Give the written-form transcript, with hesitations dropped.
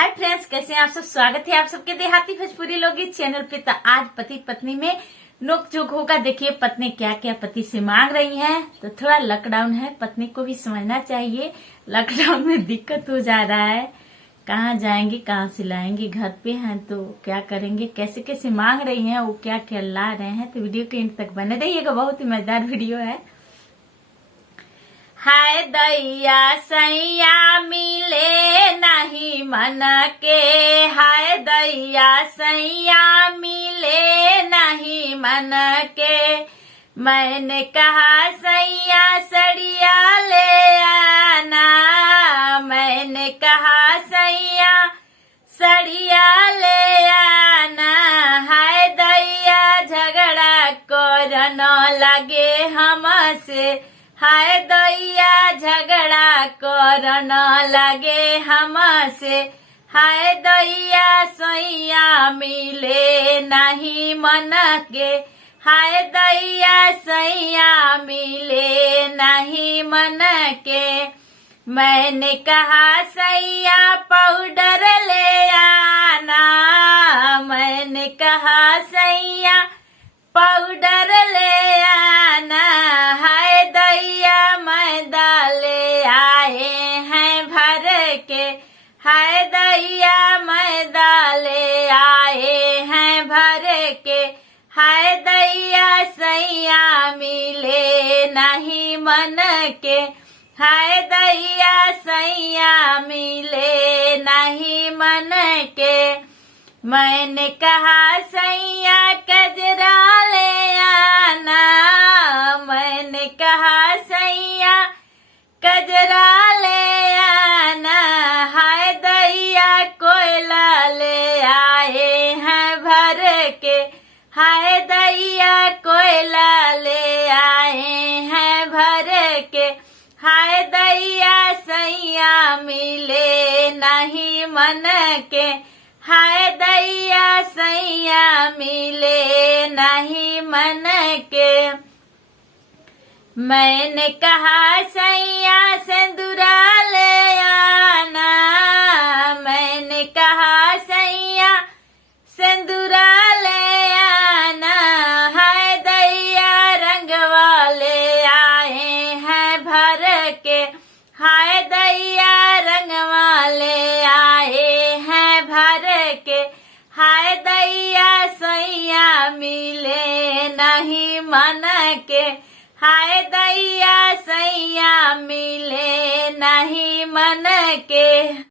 Hi friends, कैसे हैं आप सब। स्वागत है आप सबके देहाती भोजपुरी लोकगीत चैनल पे। तो आज पति पत्नी में नोकझोंक होगा। देखिए पत्नी क्या क्या पति से मांग रही हैं। तो थोड़ा लॉकडाउन है, पत्नी को भी समझना चाहिए। लॉकडाउन में दिक्कत हो जा रहा है, कहाँ जाएंगे, कहाँ से लाएंगे, घर पे हैं तो क्या करेंगे, कैसे कैसे मांग रही हैं, वो क्या क्या ला रहे हैं। तो वीडियो के एंड तक बने रहिएगा, बहुत ही मजेदार वीडियो है। हाय दैया सैया मिले नहीं मन के, हाय दैया सैया मिले नहीं मन के। मैंने कहा सैया सड़िया ले आना, मैंने कहा सैया सड़िया ले आना। हाय दैया झगड़ा करन लगे हमसे, हाय दैया झगड़ा करन लगे हमसे। हाय दैया सैया मिले नहीं मन के, हाय दैया सैया मिले नहीं मन के। मैंने कहा सैया पाउडर ले आना, मैंने कहा सैया पाउडर ले आना। हाय दैया मैदा ले आए हैं भर के, हाय दैया मैदा ले आए हैं भर के। हाय दैया सैया मिले नहीं मन के, हाय दैया सैया मिले नहीं मन के। मैंने कहा सैया कजरा ले आना, मैंने कहा सैया कजरा ले आना। हाय दैया कोयला ले आए हैं भर के, हाय दैया कोयला ले आए हैं भर के। हाय दैया सैया मिले नहीं मन के, हाय दैया सैया मिले नहीं मन के। मैंने कहा सैया सिंदूरा ले आना, मैंने कहा सैया सिंदूरा ले आना। हाय दैया रंगवा ले आए हैं भर के, हाय दैया रंगवा ले आए हैं भर के। हाय दैया सैया मिले नहीं मन के, हाय दैया सैया मिले नहीं मन के।